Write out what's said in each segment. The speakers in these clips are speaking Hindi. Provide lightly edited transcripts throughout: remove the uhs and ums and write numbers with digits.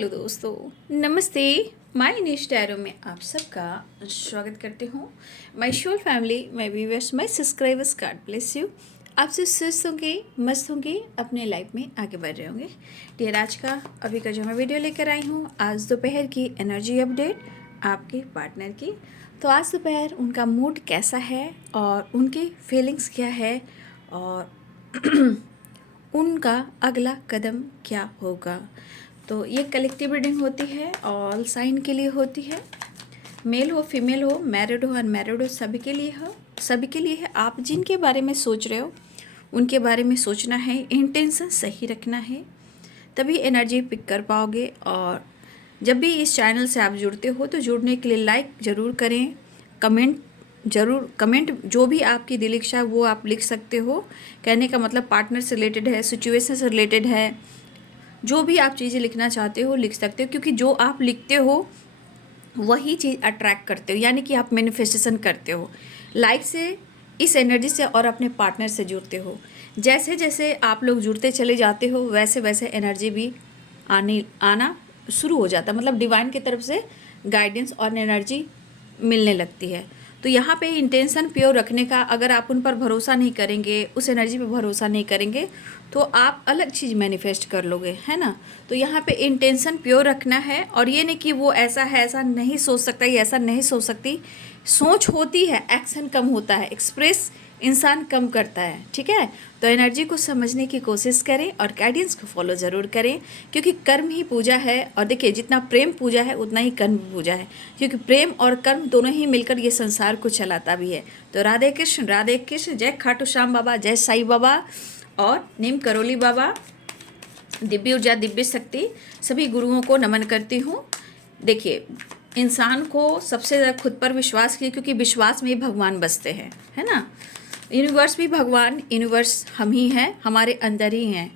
हेलो दोस्तों, नमस्ते। माय इनिश टैरो में आप सबका स्वागत करते हूँ। My soul family, my viewers, my subscribers, God bless you. आप सब स्वस्थ होंगे, मस्त होंगे, अपने लाइफ में आगे बढ़ रहे होंगे। डियर, आज का अभी का जो मैं वीडियो लेकर आई हूँ, आज दोपहर की एनर्जी अपडेट आपके पार्टनर की। तो आज दोपहर उनका मूड कैसा है और उनकी फीलिंग्स क्या है और उनका अगला कदम क्या होगा। तो ये कलेक्टिव रीडिंग होती है, ऑल साइन के लिए होती है, मेल हो फीमेल हो, मैरिड हो अनमैरिड हो, सभी के लिए हो, सभी के लिए है। आप जिनके बारे में सोच रहे हो उनके बारे में सोचना है, इंटेंशन सही रखना है, तभी एनर्जी पिक कर पाओगे। और जब भी इस चैनल से आप जुड़ते हो तो जुड़ने के लिए लाइक ज़रूर करें, कमेंट जो भी आपकी दिल इच्छा है वो आप लिख सकते हो। कहने का मतलब पार्टनर से रिलेटेड है, सिचुएशन से रिलेटेड है, जो भी आप चीज़ें लिखना चाहते हो लिख सकते हो, क्योंकि जो आप लिखते हो वही चीज़ अट्रैक्ट करते हो, यानी कि आप मैनिफेस्टेशन करते हो लाइफ से, इस एनर्जी से और अपने पार्टनर से जुड़ते हो। जैसे जैसे आप लोग जुड़ते चले जाते हो वैसे वैसे एनर्जी भी आना शुरू हो जाता है, मतलब डिवाइन की तरफ से गाइडेंस और एनर्जी मिलने लगती है। तो यहाँ पे इंटेंशन प्योर रखने का, अगर आप उन पर भरोसा नहीं करेंगे, उस एनर्जी पे भरोसा नहीं करेंगे तो आप अलग चीज़ मैनिफेस्ट कर लोगे, है ना। तो यहाँ पे इंटेंशन प्योर रखना है, और ये नहीं कि वो ऐसा है, ऐसा नहीं सोच सकता, ये ऐसा नहीं सोच सकती। सोच होती है, एक्शन कम होता है, एक्सप्रेस इंसान कम करता है, ठीक है। तो एनर्जी को समझने की कोशिश करें और गाइडेंस को फॉलो ज़रूर करें, क्योंकि कर्म ही पूजा है। और देखिए, जितना प्रेम पूजा है उतना ही कर्म पूजा है, क्योंकि प्रेम और कर्म दोनों ही मिलकर ये संसार को चलाता भी है। तो राधे कृष्ण, जय खाटू श्याम बाबा, जय साईं बाबा और नीम करोली बाबा, दिव्य ऊर्जा, दिव्य शक्ति, सभी गुरुओं को नमन करती हूँ। देखिए, इंसान को सबसे ज़्यादा खुद पर विश्वास कीजिए, क्योंकि विश्वास में ही भगवान बसते हैं, है ना। यूनिवर्स भी भगवान, यूनिवर्स हम ही हैं, हमारे अंदर ही हैं।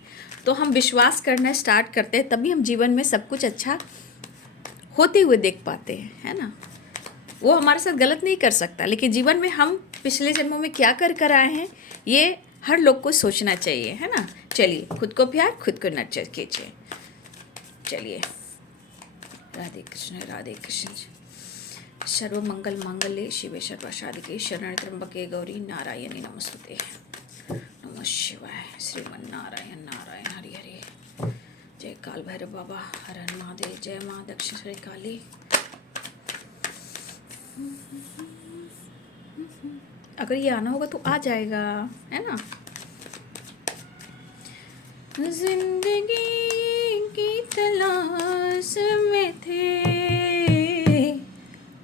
तो हम विश्वास करना स्टार्ट करते हैं, तभी हम जीवन में सब कुछ अच्छा होते हुए देख पाते हैं, है ना। वो हमारे साथ गलत नहीं कर सकता, लेकिन जीवन में हम पिछले जन्मों में क्या कर कर आए हैं ये हर लोग को सोचना चाहिए, है ना। चलिए, खुद को प्यार, खुद को नर्चर कीजिए। चलिए, राधे कृष्ण। सर्व मंगल मांगल्ये शिवे सर्वसाधिके शरण्ये त्र्यंबके गौरी नारायणी नमस्तुते। नमः शिवाय। श्रीमन्नारायण नारायण हरि हरि। जय काल भैरव बाबा, हर हर महादेव। जय माँ दक्षिणेश्वरी काली। अगर ये आना होगा तो आ जाएगा, है ना। जिंदगी की तलाश में थे,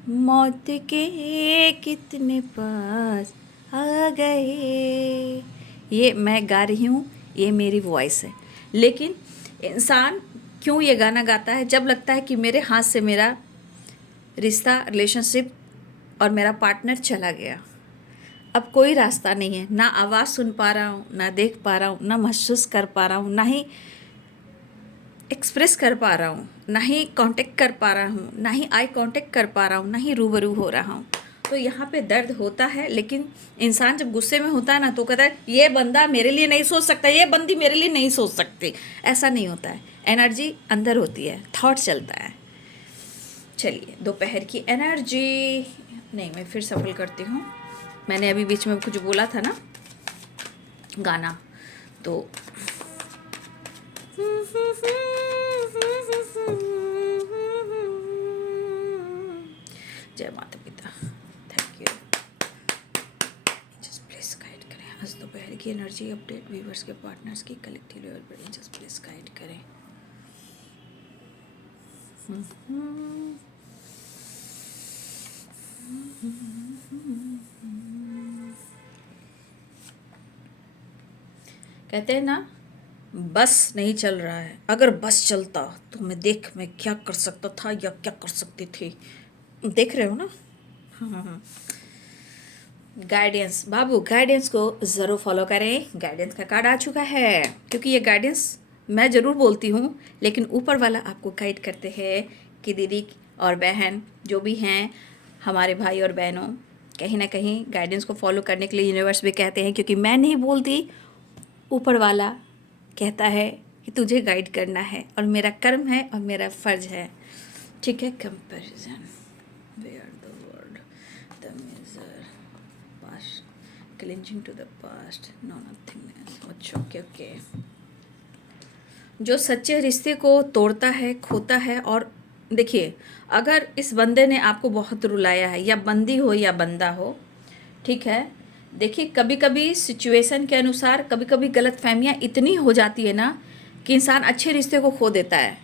मौत के कितने पास आ गए। ये मैं गा रही हूँ, ये मेरी वॉइस है, लेकिन इंसान क्यों ये गाना गाता है? जब लगता है कि मेरे हाथ से मेरा रिश्ता, रिलेशनशिप और मेरा पार्टनर चला गया, अब कोई रास्ता नहीं है, ना आवाज़ सुन पा रहा हूँ, ना देख पा रहा हूँ, ना महसूस कर पा रहा हूँ, ना ही एक्सप्रेस कर पा रहा हूँ, ना ही कांटेक्ट कर पा रहा हूँ, ना ही आई कांटेक्ट कर पा रहा हूँ, ना ही रूबरू हो रहा हूँ। तो यहाँ पे दर्द होता है, लेकिन इंसान जब गुस्से में होता है ना तो कहता है ये बंदा मेरे लिए नहीं सोच सकता, ये बंदी मेरे लिए नहीं सोच सकती। ऐसा नहीं होता है, एनर्जी अंदर होती है, थॉट चलता है। चलिए, दोपहर की एनर्जी नहीं, मैं फिर सफल करती हूँ। मैंने अभी बीच में कुछ बोला था ना गाना, तो जय माता पिता, thank you. Just please guide करें आज दोपहर की एनर्जी अपडेट, व्यूवर्स के पार्टनर्स की कलेक्टिव लेवल पर। जस्ट प्लीज गाइड करें। कहते हैं ना, बस नहीं चल रहा है, अगर बस चलता तो मैं क्या कर सकता था या क्या कर सकती थी। देख रहे हो ना। हाँ। गाइडेंस बाबू, गाइडेंस को ज़रूर फॉलो करें। गाइडेंस का कार्ड आ चुका है, क्योंकि ये गाइडेंस मैं ज़रूर बोलती हूँ, लेकिन ऊपर वाला आपको गाइड करते हैं कि दीदी और बहन जो भी हैं, हमारे भाई और बहनों, कहीं ना कहीं गाइडेंस को फॉलो करने के लिए यूनिवर्स भी कहते हैं, क्योंकि मैं नहीं बोलती, ऊपर वाला कहता है कि तुझे गाइड करना है और मेरा कर्म है और मेरा फर्ज है, ठीक है। Comparison, where the word, the measure, past, clinging to the past, no nothingness. अच्छा, ओके ओके। जो सच्चे रिश्ते को तोड़ता है, खोता है। और देखिए, अगर इस बंदे ने आपको बहुत रुलाया है, या बंदी हो या बंदा हो, ठीक है, देखिए कभी कभी सिचुएशन के अनुसार कभी कभी गलतफहमियां इतनी हो जाती है ना कि इंसान अच्छे रिश्ते को खो देता है,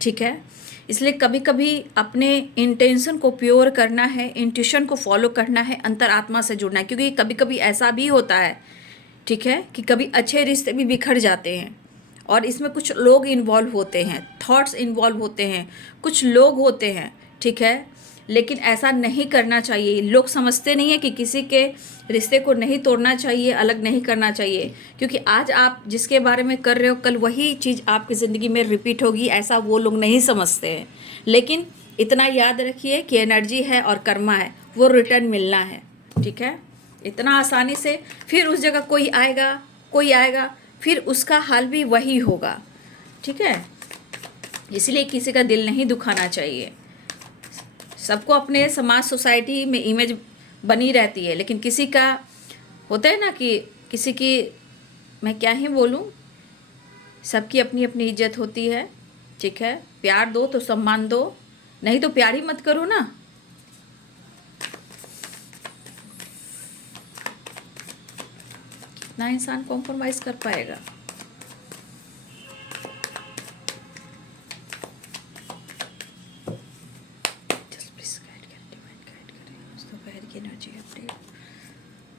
ठीक है। इसलिए कभी कभी अपने इंटेंशन को प्योर करना है, इंट्यूशन को फॉलो करना है, अंतरात्मा से जुड़ना है, क्योंकि कभी कभी ऐसा भी होता है, ठीक है, कि कभी अच्छे रिश्ते भी बिखर जाते हैं और इसमें कुछ लोग इन्वॉल्व होते हैं, थॉट्स इन्वॉल्व होते हैं, कुछ लोग होते हैं, ठीक है। लेकिन ऐसा नहीं करना चाहिए। लोग समझते नहीं है कि किसी के रिश्ते को नहीं तोड़ना चाहिए, अलग नहीं करना चाहिए, क्योंकि आज आप जिसके बारे में कर रहे हो कल वही चीज़ आपकी ज़िंदगी में रिपीट होगी, ऐसा वो लोग नहीं समझते हैं। लेकिन इतना याद रखिए कि एनर्जी है और कर्मा है, वो रिटर्न मिलना है, ठीक है। इतना आसानी से फिर उस जगह कोई आएगा, फिर उसका हाल भी वही होगा, ठीक है। इसलिए किसी का दिल नहीं दुखाना चाहिए। सबको अपने समाज सोसाइटी में इमेज बनी रहती है, लेकिन किसी का होता है ना कि किसी की, मैं क्या ही बोलूं, सबकी अपनी अपनी इज्जत होती है, ठीक है। प्यार दो तो सम्मान दो, नहीं तो प्यार ही मत करो ना। कितना इंसान कॉम्प्रोमाइज कर पाएगा।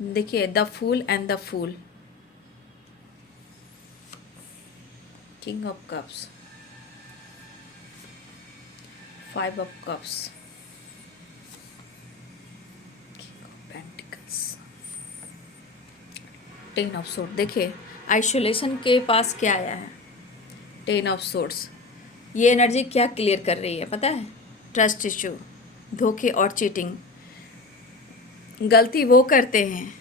देखिए, the fool and the fool, king of cups, 5 of cups, king of pentacles, 10 of sword. देखिए, आइसोलेशन के पास क्या आया है, 10 ऑफ सोर्ड्स। ये एनर्जी क्या क्लियर कर रही है पता है? ट्रस्ट इशू, धोखे और चीटिंग। गलती वो करते हैं,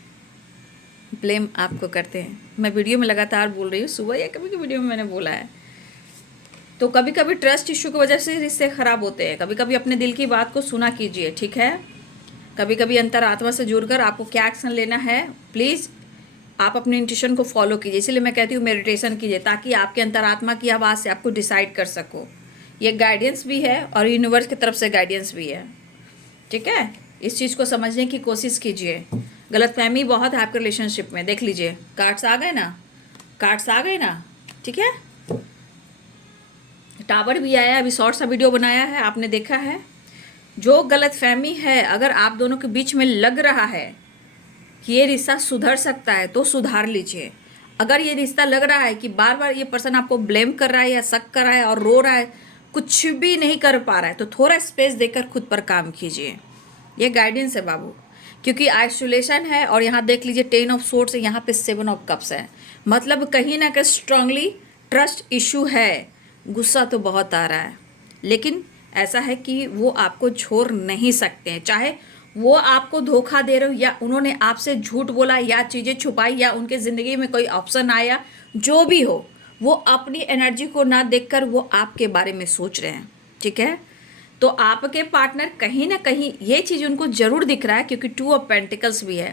ब्लेम आपको करते हैं। मैं वीडियो में लगातार बोल रही हूँ, सुबह या कभी कभी वीडियो में मैंने बोला है। तो कभी कभी ट्रस्ट इशू की वजह से रिश्ते खराब होते हैं। कभी कभी अपने दिल की बात को सुना कीजिए, ठीक है। कभी कभी अंतरात्मा से जुड़कर आपको क्या एक्शन लेना है, प्लीज़ आप अपने इंट्यूशन को फॉलो कीजिए। इसलिए मैं कहती हूँ मेडिटेशन कीजिए, ताकि आपके अंतरात्मा की आवाज़ से आपको डिसाइड कर सको। ये गाइडेंस भी है और यूनिवर्स की तरफ से गाइडेंस भी है, ठीक है। इस चीज़ को समझने की कोशिश कीजिए। गलतफहमी बहुत है आपके रिलेशनशिप में, देख लीजिए, कार्ड्स आ गए ना, ठीक है। टावर भी आया, अभी शॉर्ट सा वीडियो बनाया है, आपने देखा है। जो गलतफहमी है, अगर आप दोनों के बीच में लग रहा है कि ये रिश्ता सुधर सकता है तो सुधार लीजिए। अगर ये रिश्ता लग रहा है कि बार बार ये पर्सन आपको ब्लेम कर रहा है या शक कर रहा है और रो रहा है, कुछ भी नहीं कर पा रहा है, तो थोड़ा स्पेस देकर खुद पर काम कीजिए। ये गाइडेंस है बाबू, क्योंकि आइसोलेशन है। और यहाँ देख लीजिए 10 ऑफ सोर्ड्स है, यहाँ पे 7 ऑफ कप्स है। मतलब कहीं ना कहीं स्ट्रांगली ट्रस्ट इशू है। गुस्सा तो बहुत आ रहा है, लेकिन ऐसा है कि वो आपको छोड़ नहीं सकते हैं। चाहे वो आपको धोखा दे रहे हो, या उन्होंने आपसे झूठ बोला, या चीज़ें छुपाई, या उनके ज़िंदगी में कोई ऑप्शन आया, जो भी हो, वो अपनी एनर्जी को ना देखकर वो आपके बारे में सोच रहे हैं, ठीक है। तो आपके पार्टनर कहीं ना कहीं ये चीज़ उनको ज़रूर दिख रहा है, क्योंकि 2 ऑफ पेंटिकल्स भी है।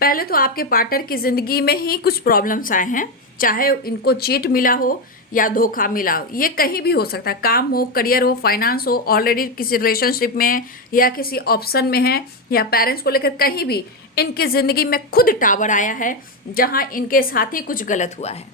पहले तो आपके पार्टनर की ज़िंदगी में ही कुछ प्रॉब्लम्स आए हैं, चाहे इनको चीट मिला हो या धोखा मिला हो, ये कहीं भी हो सकता है। काम हो, करियर हो, फाइनेंस हो, ऑलरेडी किसी रिलेशनशिप में है या किसी ऑप्शन में है, या पेरेंट्स को लेकर कहीं भी इनकी ज़िंदगी में खुद टावर आया है जहाँ इनके साथ ही कुछ गलत हुआ है।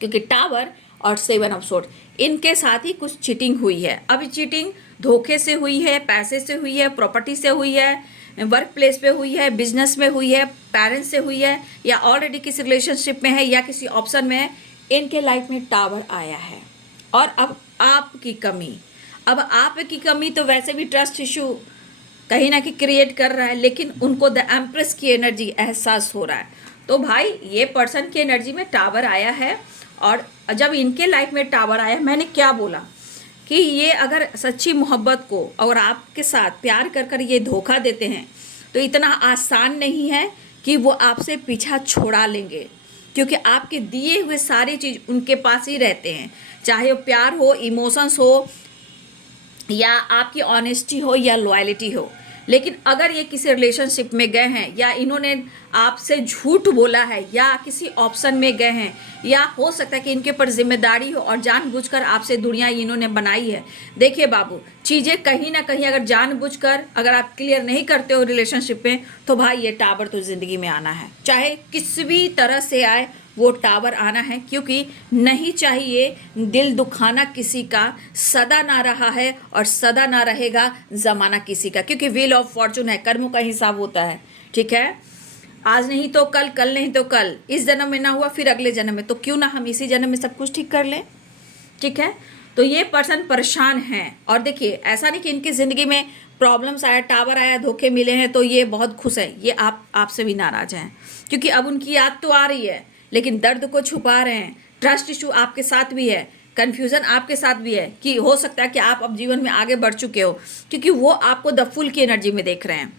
क्योंकि टावर और 7 ऑफ सोर्ड्स, इनके साथ ही कुछ चीटिंग हुई है। अब चीटिंग धोखे से हुई है, पैसे से हुई है, प्रॉपर्टी से हुई है, वर्क प्लेस पे हुई है, बिजनेस में हुई है, पेरेंट्स से हुई है, या ऑलरेडी किसी रिलेशनशिप में है या किसी ऑप्शन में है। इनके लाइफ में टावर आया है। और अब आपकी कमी तो वैसे भी ट्रस्ट इशू कहीं ना कहीं क्रिएट कर रहा है, लेकिन उनको द एम्प्रेस की एनर्जी एहसास हो रहा है। तो भाई, ये पर्सन की एनर्जी में टावर आया है। और जब इनके लाइफ में टावर आया, मैंने क्या बोला कि ये अगर सच्ची मोहब्बत को और आपके साथ प्यार कर कर ये धोखा देते हैं, तो इतना आसान नहीं है कि वो आपसे पीछा छोड़ा लेंगे। क्योंकि आपके दिए हुए सारी चीज़ उनके पास ही रहते हैं, चाहे वो प्यार हो, इमोशंस हो, या आपकी ऑनेस्टी हो या लॉयल्टी हो। लेकिन अगर ये किसी रिलेशनशिप में गए हैं, या इन्होंने आपसे झूठ बोला है, या किसी ऑप्शन में गए हैं, या हो सकता है कि इनके ऊपर जिम्मेदारी हो और जानबूझकर आपसे दूरियां इन्होंने बनाई है। देखिए बाबू, चीज़ें कहीं ना कहीं अगर जानबूझकर अगर आप क्लियर नहीं करते हो रिलेशनशिप में, तो भाई ये टावर तो ज़िंदगी में आना है, चाहे किस भी तरह से आए, वो टावर आना है। क्योंकि नहीं चाहिए दिल दुखाना किसी का, सदा ना रहा है और सदा ना रहेगा ज़माना किसी का, क्योंकि व्हील ऑफ फॉर्चून है, कर्मों का हिसाब होता है। ठीक है, आज नहीं तो कल, कल नहीं तो कल, इस जन्म में ना हुआ फिर अगले जन्म में, तो क्यों ना हम इसी जन्म में सब कुछ ठीक कर लें। ठीक है, तो ये पर्सन परेशान है। और देखिए, ऐसा नहीं कि इनकी ज़िंदगी में प्रॉब्लम्स आया, टावर आया, धोखे मिले हैं तो ये बहुत खुश है, ये आपसे भी नाराज़ हैं, क्योंकि अब उनकी याद तो आ रही है लेकिन दर्द को छुपा रहे हैं। ट्रस्ट इशू आपके साथ भी है, कन्फ्यूज़न आपके साथ भी है कि हो सकता है कि आप अब जीवन में आगे बढ़ चुके हो, क्योंकि वो आपको द फुल की एनर्जी में देख रहे हैं।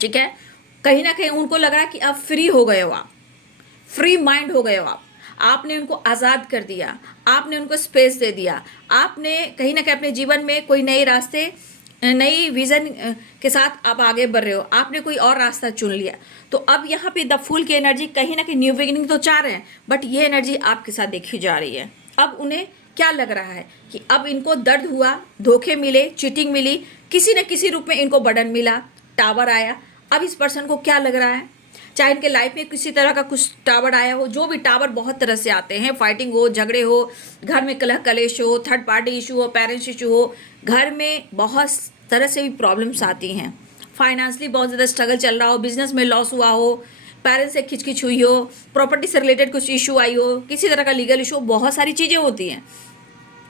ठीक है, कहीं ना कहीं उनको लग रहा है कि आप फ्री हो गए हो, आप फ्री माइंड हो गए हो, आपने उनको आज़ाद कर दिया, आपने उनको स्पेस दे दिया, आपने कहीं ना कहीं अपने जीवन में कोई नए रास्ते, नई विज़न के साथ आप आगे बढ़ रहे हो, आपने कोई और रास्ता चुन लिया। तो अब यहाँ पे द फूल की एनर्जी कहीं ना कहीं न्यू बिगिनिंग तो चाह रहे हैं, बट ये एनर्जी आपके साथ देखी जा रही है। अब उन्हें क्या लग रहा है कि अब इनको दर्द हुआ, धोखे मिले, चीटिंग मिली, किसी न किसी रूप में इनको बर्डन मिला, टावर आया। अब इस पर्सन को क्या लग रहा है, चाहे इनके लाइफ में किसी तरह का कुछ टावर आया हो, जो भी टावर बहुत तरह से आते हैं, फाइटिंग हो, झगड़े हो, घर में कलह कलेश हो, थर्ड पार्टी इशू हो, पेरेंट्स इशू हो, घर में बहुत तरह से भी प्रॉब्लम्स आती हैं, फाइनेंशियली बहुत ज़्यादा स्ट्रगल चल रहा हो, बिजनेस में लॉस हुआ हो, पेरेंट्स से खिचखिच हुई हो, प्रॉपर्टी से रिलेटेड कुछ इशू आई हो, किसी तरह का लीगल इशू, बहुत सारी चीज़ें होती हैं।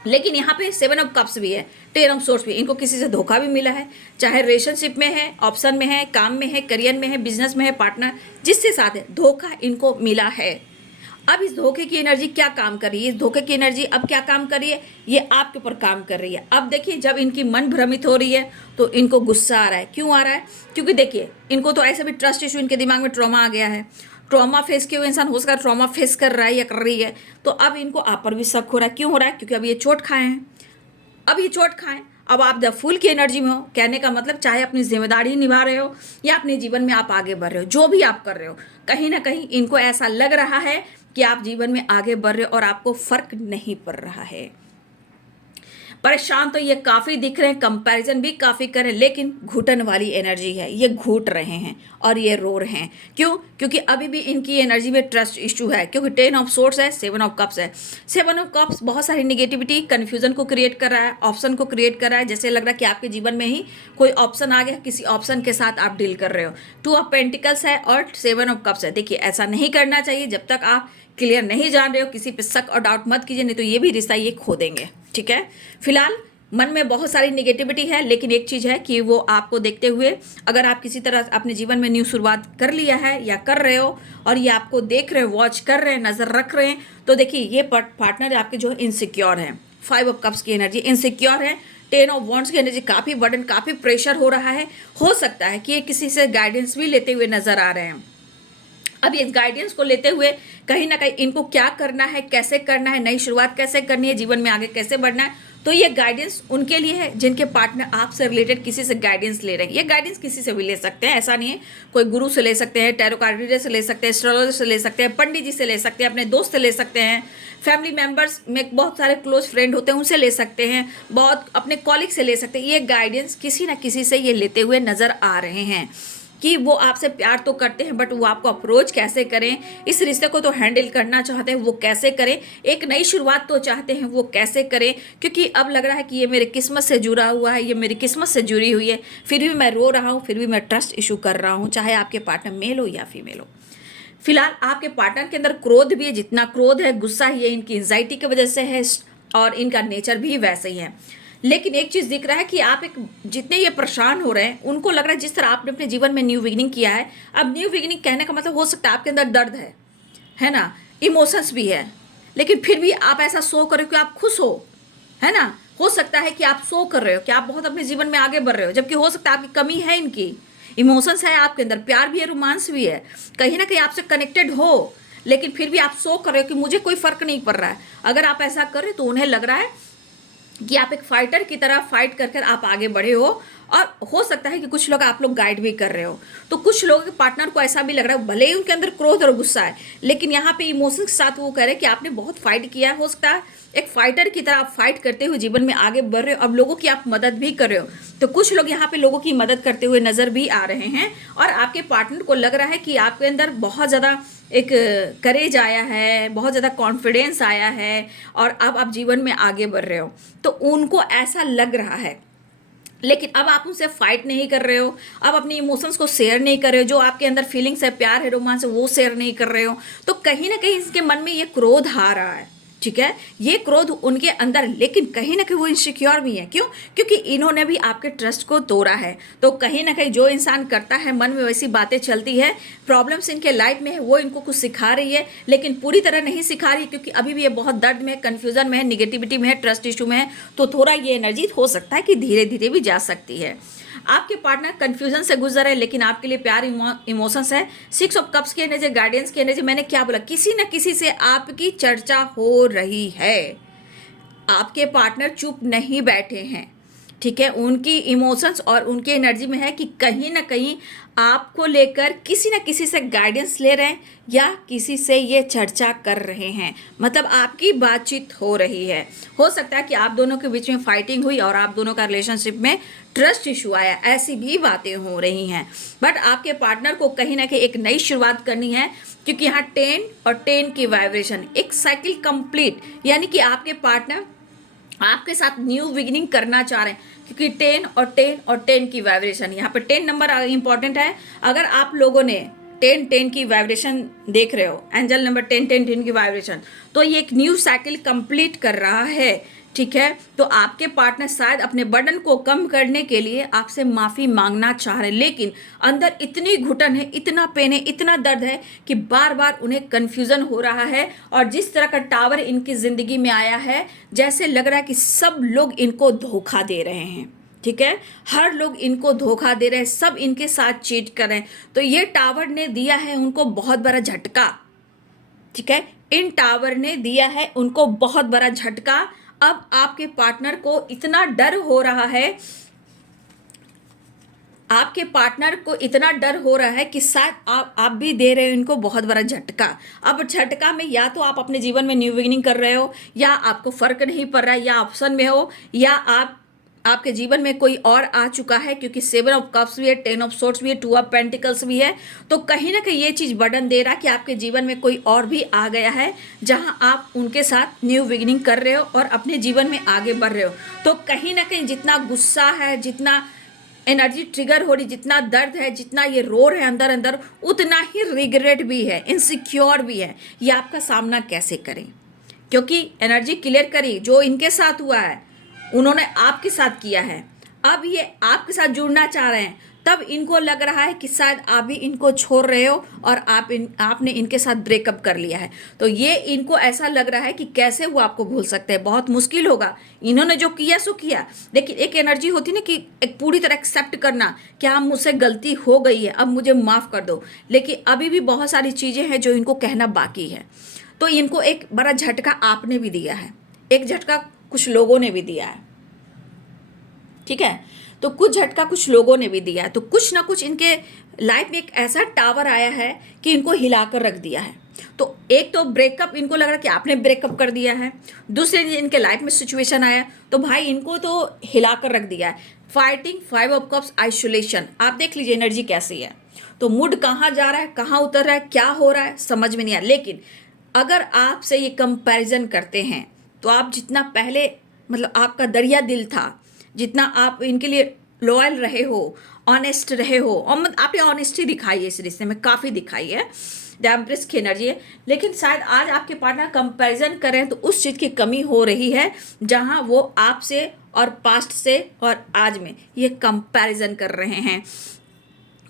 लेकिन यहाँ पे 7 ऑफ कप्स भी है, 10 ऑफ सोर्स भी, इनको किसी से धोखा भी मिला है, चाहे रिलेशनशिप में है, ऑप्शन में है, काम में है, करियर में है, बिजनेस में है, पार्टनर जिसके साथ है, धोखा इनको मिला है। अब इस धोखे की एनर्जी क्या काम कर रही है, इस धोखे की एनर्जी अब क्या काम कर रही है, ये आपके ऊपर काम कर रही है। अब देखिए, जब इनकी मन भ्रमित हो रही है तो इनको गुस्सा आ रहा है। क्यों आ रहा है, क्योंकि देखिए इनको तो ऐसा भी ट्रस्ट इशू, इनके दिमाग में ट्रॉमा आ गया है, ट्रॉमा फेस किए हुए इंसान हो सकता है ट्रॉमा फेस कर रहा है या कर रही है, तो अब इनको आप पर भी शक हो रहा है। क्यों हो रहा है, क्योंकि अब ये चोट खाए हैं, अब ये चोट खाएं। अब आप द फूल की एनर्जी में हो, कहने का मतलब चाहे अपनी जिम्मेदारी निभा रहे हो या अपने जीवन में आप आगे बढ़ रहे हो, जो भी आप कर रहे हो, कहीं ना कहीं इनको ऐसा लग रहा है कि आप जीवन में आगे बढ़ रहे हो और आपको फर्क नहीं पड़ रहा है। परेशान तो ये काफ़ी दिख रहे हैं, कंपैरिजन भी काफ़ी कर रहे हैं, लेकिन घुटन वाली एनर्जी है, ये घूट रहे हैं और ये रो रहे हैं। क्यों, क्योंकि अभी भी इनकी एनर्जी में ट्रस्ट इशू है, क्योंकि 10 ऑफ सोर्स है, 7 ऑफ कप्स है। 7 ऑफ कप्स बहुत सारी निगेटिविटी, कन्फ्यूजन को क्रिएट कर रहा है, ऑप्शन को क्रिएट कर रहा है, जैसे लग रहा है कि आपके जीवन में ही कोई ऑप्शन आ गया, किसी ऑप्शन के साथ आप डील कर रहे हो। 2 ऑफ पेंटिकल्स है और 7 ऑफ कप्स है। देखिए, ऐसा नहीं करना चाहिए, जब तक आप क्लियर नहीं जान रहे हो किसी पे शक और डाउट मत कीजिए, नहीं तो ये भी रिश्ता ये खो देंगे। ठीक है, फिलहाल मन में बहुत सारी निगेटिविटी है, लेकिन एक चीज़ है कि वो आपको देखते हुए, अगर आप किसी तरह अपने जीवन में न्यू शुरुआत कर लिया है या कर रहे हो और ये आपको देख रहे हो, वॉच कर रहे हैं, नज़र रख रहे हैं, तो देखिए ये पार्टनर आपके जो इनसिक्योर है। 5 ऑफ कप्स की एनर्जी इनसिक्योर है, 10 ऑफ वॉन्ड्स की एनर्जी काफ़ी बर्डन, काफ़ी प्रेशर हो रहा है। हो सकता है कि ये किसी से गाइडेंस भी लेते हुए नज़र आ रहे हैं। अब इस गाइडेंस को लेते हुए कहीं ना कहीं इनको क्या करना है, कैसे करना है, नई शुरुआत कैसे करनी है, जीवन में आगे कैसे बढ़ना है, तो ये गाइडेंस उनके लिए है जिनके पार्टनर आपसे रिलेटेड किसी से गाइडेंस ले रहे हैं। ये गाइडेंस किसी से भी ले सकते हैं, ऐसा नहीं है, कोई गुरु से ले सकते हैं, टैरो कार्ड रीडर से ले सकते हैं, एस्ट्रोलॉजर से ले सकते हैं, पंडित जी से ले सकते हैं, अपने दोस्त से ले सकते हैं, फैमिली मेम्बर्स में बहुत सारे क्लोज फ्रेंड होते हैं उनसे ले सकते हैं, बहुत अपने कॉलिग से ले सकते हैं। ये गाइडेंस किसी ना किसी से ये लेते हुए नज़र आ रहे हैं कि वो आपसे प्यार तो करते हैं, बट वो आपको अप्रोच कैसे करें, इस रिश्ते को तो हैंडल करना चाहते हैं, वो कैसे करें, एक नई शुरुआत तो चाहते हैं, वो कैसे करें, क्योंकि अब लग रहा है कि ये मेरी किस्मत से जुड़ा हुआ है, ये मेरी किस्मत से जुड़ी हुई है, फिर भी मैं रो रहा हूँ, फिर भी मैं ट्रस्ट इशू कर रहा हूँ, चाहे आपके पार्टनर मेल हो या फीमेल हो। फिलहाल आपके पार्टनर के अंदर क्रोध भी है, जितना क्रोध है, गुस्सा ही है, इनकी एंजाइटी की वजह से है और इनका नेचर भी वैसे ही है। लेकिन एक चीज़ दिख रहा है कि आप एक, जितने ये परेशान हो रहे हैं, उनको लग रहा है जिस तरह आपने अपने जीवन में न्यू बिगिनिंग किया है, अब न्यू बिगिनिंग कहने का मतलब हो सकता है आपके अंदर दर्द है ना, इमोशंस भी है, लेकिन फिर भी आप ऐसा शो करो कि आप खुश हो, है ना। हो सकता है कि आप शो कर रहे हो कि आप बहुत अपने जीवन में आगे बढ़ रहे हो, जबकि हो सकता है आपकी कमी है, इनकी इमोशंस है आपके अंदर, प्यार भी है, रोमांस भी है, कहीं ना कहीं आपसे कनेक्टेड हो, लेकिन फिर भी आप शो कर रहे हो कि मुझे कोई फर्क नहीं पड़ रहा है। अगर आप ऐसा कर रहे हो तो उन्हें लग रहा है कि आप एक फाइटर की तरह फाइट कर कर आप आगे बढ़े हो, और हो सकता है कि कुछ लोग आप लोग गाइड भी कर रहे हो। तो कुछ लोगों के पार्टनर को ऐसा भी लग रहा है, भले ही उनके अंदर क्रोध और गुस्सा है, लेकिन यहाँ पे इमोशंस के साथ वो कह रहे हैं कि आपने बहुत फाइट किया है। हो सकता है एक फाइटर की तरह आप फाइट करते हुए जीवन में आगे बढ़ रहे हो, अब लोगों की आप मदद भी कर रहे हो। तो कुछ लोग यहाँ पे लोगों की मदद करते हुए नजर भी आ रहे हैं, और आपके पार्टनर को लग रहा है कि आपके अंदर बहुत ज़्यादा एक करेज आया है, बहुत ज़्यादा कॉन्फिडेंस आया है, और अब आप जीवन में आगे बढ़ रहे हो। तो उनको ऐसा लग रहा है, लेकिन अब आप उनसे फाइट नहीं कर रहे हो, अब अपनी इमोशंस को शेयर नहीं कर रहे हो, जो आपके अंदर फीलिंग्स है, प्यार है, रोमांस है, वो शेयर नहीं कर रहे हो। तो कहीं ना कहीं इसके मन में ये क्रोध आ रहा है, ठीक है, ये क्रोध उनके अंदर, लेकिन कहीं ना कहीं वो इनसिक्योर भी है। क्यों? क्योंकि इन्होंने भी आपके ट्रस्ट को तोड़ा है। तो कहीं ना कहीं जो इंसान करता है, मन में वैसी बातें चलती है, प्रॉब्लम्स इनके लाइफ में है, वो इनको कुछ सिखा रही है, लेकिन पूरी तरह नहीं सिखा रही, क्योंकि अभी भी ये बहुत दर्द में है, कन्फ्यूजन में है, निगेटिविटी में है, ट्रस्ट इशू में है। तो थोड़ा ये एनर्जी हो सकता है कि धीरे धीरे भी जा सकती है। आपके पार्टनर कंफ्यूजन से गुजर है, लेकिन आपके लिए प्यार इमोशंस है। 6 ऑफ कप्स की एनर्जी, गार्डियंस की एनर्जी। मैंने क्या बोला, किसी न किसी से आपकी चर्चा हो रही है। आपके पार्टनर चुप नहीं बैठे हैं, ठीक है, उनकी इमोशंस और उनकी एनर्जी में है कि कहीं ना कहीं आपको लेकर किसी न किसी से गाइडेंस ले रहे हैं, या किसी से ये चर्चा कर रहे हैं, मतलब आपकी बातचीत हो रही है। हो सकता है कि आप दोनों के बीच में फाइटिंग हुई और आप दोनों का रिलेशनशिप में ट्रस्ट इशू आया, ऐसी भी बातें हो रही हैं। बट आपके पार्टनर को कहीं ना कहीं एक नई शुरुआत करनी है, क्योंकि यहाँ 10 और 10 की वाइब्रेशन, एक साइकिल कंप्लीट, यानी कि आपके पार्टनर आपके साथ न्यू बिगिनिंग करना चाह रहे हैं, क्योंकि 10 और 10 और 10 की वाइब्रेशन, यहाँ पे 10 नंबर इंपॉर्टेंट है। अगर आप लोगों ने 10-10 की वाइब्रेशन देख रहे हो, एंजल नंबर 10-10-10 की वाइब्रेशन, तो ये एक न्यू साइकिल कंप्लीट कर रहा है, ठीक है। तो आपके पार्टनर शायद अपने बर्डन को कम करने के लिए आपसे माफ़ी मांगना चाह रहे हैं, लेकिन अंदर इतनी घुटन है, इतना पेन है, इतना दर्द है कि बार बार उन्हें कन्फ्यूज़न हो रहा है। और जिस तरह का टावर इनकी ज़िंदगी में आया है, जैसे लग रहा है कि सब लोग इनको धोखा दे रहे हैं, ठीक है, हर लोग इनको धोखा दे रहे हैं, सब इनके साथ चीट कर रहे हैं। तो ये टावर ने दिया है उनको बहुत बड़ा झटका, ठीक है, इन टावर ने दिया है उनको बहुत बड़ा झटका। अब आपके पार्टनर को इतना डर हो रहा है, आपके पार्टनर को इतना डर हो रहा है कि शायद आप भी दे रहे हो इनको बहुत बड़ा झटका। अब झटका में या तो आप अपने जीवन में न्यू बिगिनिंग कर रहे हो, या आपको फर्क नहीं पड़ रहा है, या ऑप्शन में हो, या आपके जीवन में कोई और आ चुका है, क्योंकि 7 ऑफ कप्स भी है, 10 ऑफ सोर्ड्स भी है, 2 ऑफ पेंटिकल्स भी है। तो कहीं ना कहीं ये चीज़ बर्डन दे रहा है कि आपके जीवन में कोई और भी आ गया है, जहां आप उनके साथ न्यू बिगिनिंग कर रहे हो और अपने जीवन में आगे बढ़ रहे हो। तो कहीं ना कहीं जितना गुस्सा है, जितना एनर्जी ट्रिगर हो रही, जितना दर्द है, जितना ये रो रहे हैं अंदर अंदर, उतना ही रिग्रेट भी है, इनसिक्योर भी है। ये आपका सामना कैसे करें, क्योंकि एनर्जी क्लियर करी, जो इनके साथ हुआ है उन्होंने आपके साथ किया है, अब ये आपके साथ जुड़ना चाह रहे हैं, तब इनको लग रहा है कि शायद आप भी इनको छोड़ रहे हो और आपने इनके साथ ब्रेकअप कर लिया है। तो ये इनको ऐसा लग रहा है कि कैसे वो आपको भूल सकते हैं, बहुत मुश्किल होगा। इन्होंने जो किया सो किया, लेकिन एक एनर्जी होती ना कि एक पूरी तरह एक्सेप्ट करना कि हाँ मुझसे गलती हो गई है, अब मुझे माफ़ कर दो, लेकिन अभी भी बहुत सारी चीज़ें हैं जो इनको कहना बाकी है। तो इनको एक बड़ा झटका आपने भी दिया है, एक झटका कुछ लोगों ने भी दिया है, ठीक है। तो कुछ झटका कुछ लोगों ने भी दिया है। तो कुछ ना कुछ इनके लाइफ में एक ऐसा टावर आया है कि इनको हिलाकर रख दिया है। तो एक तो ब्रेकअप, इनको लग रहा है कि आपने ब्रेकअप कर दिया है। दूसरे इनके लाइफ में सिचुएशन आया तो भाई इनको तो हिलाकर रख दिया है। Fighting, 5 of cups, isolation. आप देख लीजिए एनर्जी कैसी है। तो मूड कहाँ जा रहा है, कहाँ उतर रहा है, क्या हो रहा है, समझ में नहीं आ रहा। लेकिन अगर आपसे ये कंपैरिजन करते हैं तो आप जितना पहले, मतलब आपका दरिया दिल था, जितना आप इनके लिए लॉयल रहे हो, ऑनेस्ट रहे हो, और आपने ऑनेस्टी दिखाई है इस रिश्ते में, काफ़ी दिखाई है, एम्प्रेस की एनर्जी है। लेकिन शायद आज आपके पार्टनर कंपैरिजन कर रहे हैं, तो उस चीज़ की कमी हो रही है जहां वो आपसे और पास्ट से और आज में ये कंपैरिजन कर रहे हैं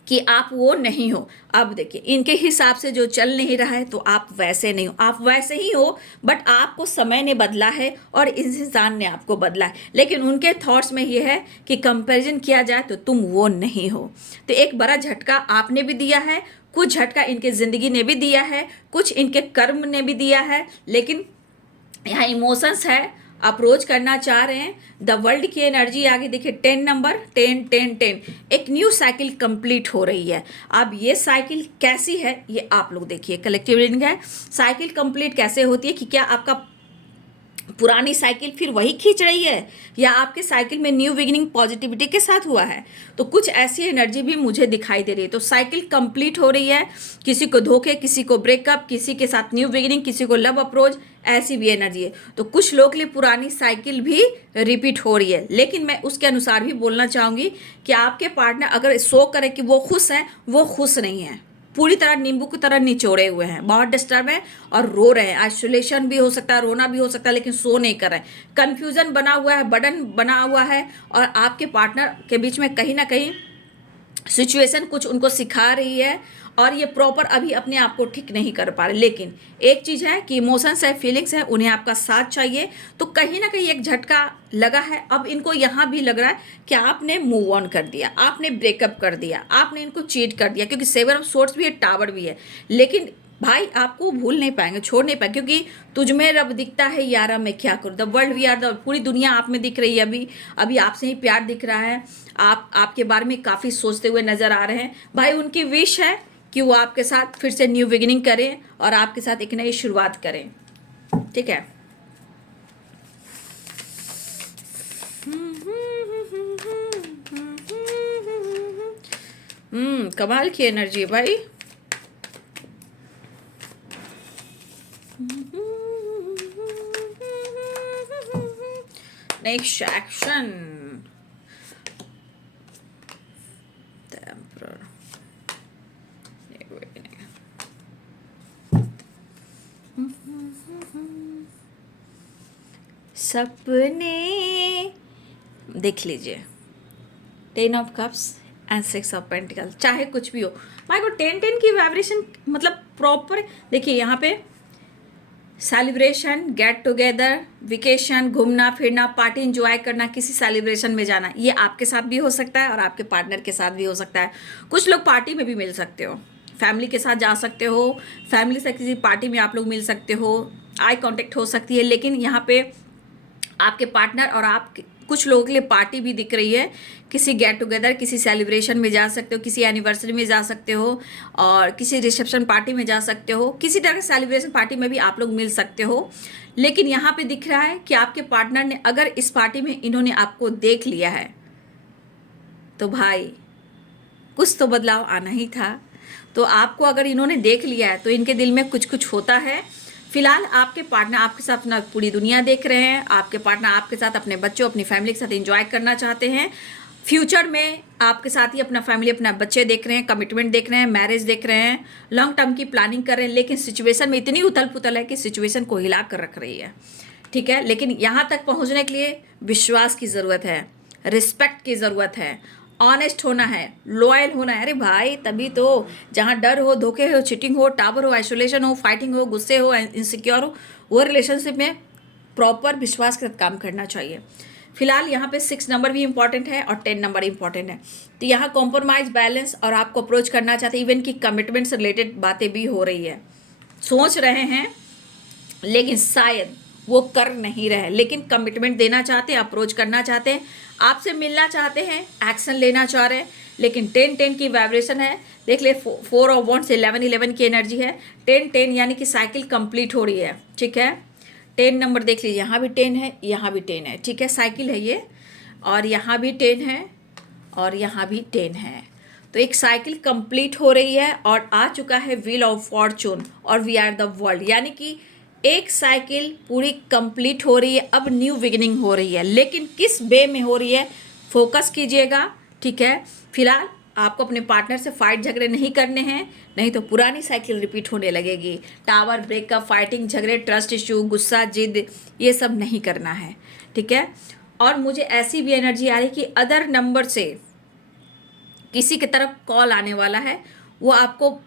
कि आप वो नहीं हो। अब देखिए इनके हिसाब से जो चल नहीं रहा है, तो आप वैसे नहीं हो, आप वैसे ही हो, बट आपको समय ने बदला है और इस इंसान ने आपको बदला है। लेकिन उनके थॉट्स में ये है कि कंपैरिजन किया जाए तो तुम वो नहीं हो। तो एक बड़ा झटका आपने भी दिया है, कुछ झटका इनके ज़िंदगी ने भी दिया है, कुछ इनके कर्म ने भी दिया है, लेकिन यहाँ इमोशंस है, अप्रोच करना चाह रहे हैं। द वर्ल्ड की एनर्जी आगे देखिए 10 नंबर, 10 10 10, एक न्यू साइकिल कंप्लीट हो रही है। अब ये साइकिल कैसी है ये आप लोग देखिए, कलेक्टिव रीडिंग है। साइकिल कंप्लीट कैसे होती है कि क्या आपका पुरानी साइकिल फिर वही खींच रही है या आपके साइकिल में न्यू बिगिनिंग पॉजिटिविटी के साथ हुआ है, तो कुछ ऐसी एनर्जी भी मुझे दिखाई दे रही है। तो साइकिल कंप्लीट हो रही है, किसी को धोखे, किसी को ब्रेकअप, किसी के साथ न्यू बिगिनिंग, किसी को लव अप्रोच, ऐसी भी एनर्जी है। तो कुछ लोग के लिए पुरानी साइकिल भी रिपीट हो रही है, लेकिन मैं उसके अनुसार भी बोलना चाहूँगी कि आपके पार्टनर अगर शो करे कि वो खुश हैं, वो खुश नहीं है, पूरी तरह नींबू की तरह निचोड़े हुए हैं, बहुत डिस्टर्ब है और रो रहे हैं। आइसोलेशन भी हो सकता है, रोना भी हो सकता है, लेकिन सो नहीं कर रहे हैं। कन्फ्यूजन बना हुआ है, बर्डन बना हुआ है, और आपके पार्टनर के बीच में कहीं ना कहीं सिचुएशन कुछ उनको सिखा रही है और ये प्रॉपर अभी अपने आप को ठीक नहीं कर पा रहे। लेकिन एक चीज़ है कि इमोशंस है, फीलिंग्स है, उन्हें आपका साथ चाहिए। तो कहीं ना कहीं एक झटका लगा है। अब इनको यहाँ भी लग रहा है कि आपने मूव ऑन कर दिया, आपने ब्रेकअप कर दिया, आपने इनको चीट कर दिया, क्योंकि 7 ऑफ सोर्ड्स भी है, टावर भी है। लेकिन भाई आपको भूल नहीं पाएंगे, छोड़ नहीं पाएंगे, क्योंकि तुझ में रब दिखता है यारा, मैं क्या करूँ। The world we are the, पूरी दुनिया आप में दिख रही है। अभी अभी आपसे ही प्यार दिख रहा है। आप आपके बारे में काफ़ी सोचते हुए नज़र आ रहे हैं। भाई उनकी विश है कि वो आपके साथ फिर से न्यू बिगिनिंग करें और आपके साथ एक नई शुरुआत करें। ठीक है, कमाल की एनर्जी है भाई। नेक्स्ट एक्शन, सपने देख लीजिए। 10 of cups and 6 of pentacle, चाहे कुछ भी हो माय गॉड, 10 10 की वाइब्रेशन मतलब प्रॉपर। देखिए यहाँ पे सेलिब्रेशन, गेट टुगेदर, वेकेशन, घूमना फिरना, पार्टी इंजॉय करना, किसी सेलिब्रेशन में जाना, ये आपके साथ भी हो सकता है और आपके पार्टनर के साथ भी हो सकता है। कुछ लोग पार्टी में भी मिल सकते हो, फैमिली के साथ जा सकते हो, फैमिली से किसी पार्टी में आप लोग मिल सकते हो, आई कांटेक्ट हो सकती है। लेकिन यहाँ पे आपके पार्टनर और आप, कुछ लोगों के लिए पार्टी भी दिख रही है, किसी गेट टुगेदर, किसी सेलिब्रेशन में जा सकते हो, किसी एनिवर्सरी में जा सकते हो, और किसी रिसेप्शन पार्टी में जा सकते हो, किसी तरह के सेलिब्रेशन पार्टी में भी आप लोग मिल सकते हो। लेकिन यहाँ पे दिख रहा है कि आपके पार्टनर ने, अगर इस पार्टी में इन्होंने आपको देख लिया है तो भाई कुछ तो बदलाव आना ही था। तो आपको अगर इन्होंने देख लिया है तो इनके दिल में कुछ कुछ होता है। फिलहाल आपके पार्टनर आपके साथ अपना पूरी दुनिया देख रहे हैं। आपके पार्टनर आपके साथ अपने बच्चों, अपनी फैमिली के साथ एंजॉय करना चाहते हैं। फ्यूचर में आपके साथ ही अपना फैमिली, अपना बच्चे देख रहे हैं, कमिटमेंट देख रहे हैं, मैरिज देख रहे हैं, लॉन्ग टर्म की प्लानिंग कर रहे हैं। लेकिन सिचुएशन में इतनी उथल पुथल है कि सिचुएशन को हिला कर रख रही है। ठीक है, लेकिन यहाँ तक पहुँचने के लिए विश्वास की ज़रूरत है, रिस्पेक्ट की ज़रूरत है, ऑनेस्ट होना है, लॉयल होना है। अरे भाई तभी तो, जहाँ डर हो, धोखे हो, चीटिंग हो, टावर हो, आइसोलेशन हो, फाइटिंग हो, गुस्से हो, इनसिक्योर हो, वो रिलेशनशिप में प्रॉपर विश्वास के साथ काम करना चाहिए। फिलहाल यहाँ पे 6 नंबर भी इंपॉर्टेंट है और 10 नंबर इंपॉर्टेंट है। तो यहाँ कॉम्प्रोमाइज़, बैलेंस और आपको अप्रोच करना चाहते हैं। इवन की कमिटमेंट से रिलेटेड बातें भी हो रही है, सोच रहे हैं लेकिन शायद वो कर नहीं रहे, लेकिन कमिटमेंट देना चाहते हैं, अप्रोच करना चाहते हैं, आपसे मिलना चाहते हैं, एक्शन लेना चाह रहे हैं। लेकिन 10 10 की वाइब्रेशन है। देख ले 4 ऑफ वॉन्ड्स, 11 11 की एनर्जी है। 10 10 यानी कि साइकिल कंप्लीट हो रही है। ठीक है, 10 नंबर देख लीजिए, यहाँ भी 10 है, यहाँ भी 10 है। ठीक है, साइकिल है ये, और यहाँ भी 10 है और यहाँ भी 10 है। तो एक साइकिल कंप्लीट हो रही है और आ चुका है व्हील ऑफ फॉर्चून और वी आर द वर्ल्ड, यानी कि एक साइकिल पूरी कंप्लीट हो रही है। अब न्यू बिगिनिंग हो रही है, लेकिन किस वे में हो रही है, फोकस कीजिएगा। ठीक है, फिलहाल आपको अपने पार्टनर से फाइट झगड़े नहीं करने हैं, नहीं तो पुरानी साइकिल रिपीट होने लगेगी। टावर, ब्रेकअप, फाइटिंग, झगड़े, ट्रस्ट इशू, गुस्सा, जिद, ये सब नहीं करना है। ठीक है, और मुझे ऐसी भी एनर्जी आ रही है कि अदर नंबर से किसी की तरफ कॉल आने वाला है। वो आपको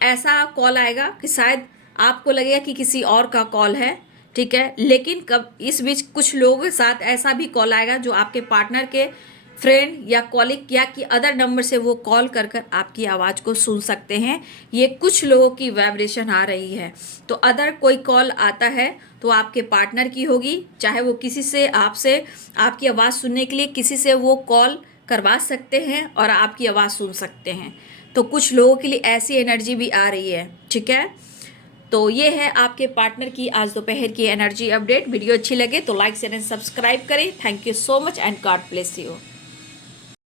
ऐसा कॉल आएगा कि शायद आपको लगेगा कि किसी और का कॉल है। ठीक है, लेकिन कब इस बीच कुछ लोगों के साथ ऐसा भी कॉल आएगा जो आपके पार्टनर के फ्रेंड या कॉलिग या कि अदर नंबर से वो कॉल कर कर आपकी आवाज़ को सुन सकते हैं। ये कुछ लोगों की वाइब्रेशन आ रही है। तो अदर कोई कॉल आता है तो आपके पार्टनर की होगी, चाहे वो किसी से आपसे आपकी आवाज़ सुनने के लिए किसी से वो कॉल करवा सकते हैं और आपकी आवाज़ सुन सकते हैं। तो कुछ लोगों के लिए ऐसी एनर्जी भी आ रही है, ठीक है। तो ये है आपके पार्टनर की आज दोपहर की एनर्जी अपडेट। वीडियो अच्छी लगे तो लाइक शेयर एंड सब्सक्राइब करें। Thank you so much and God bless you.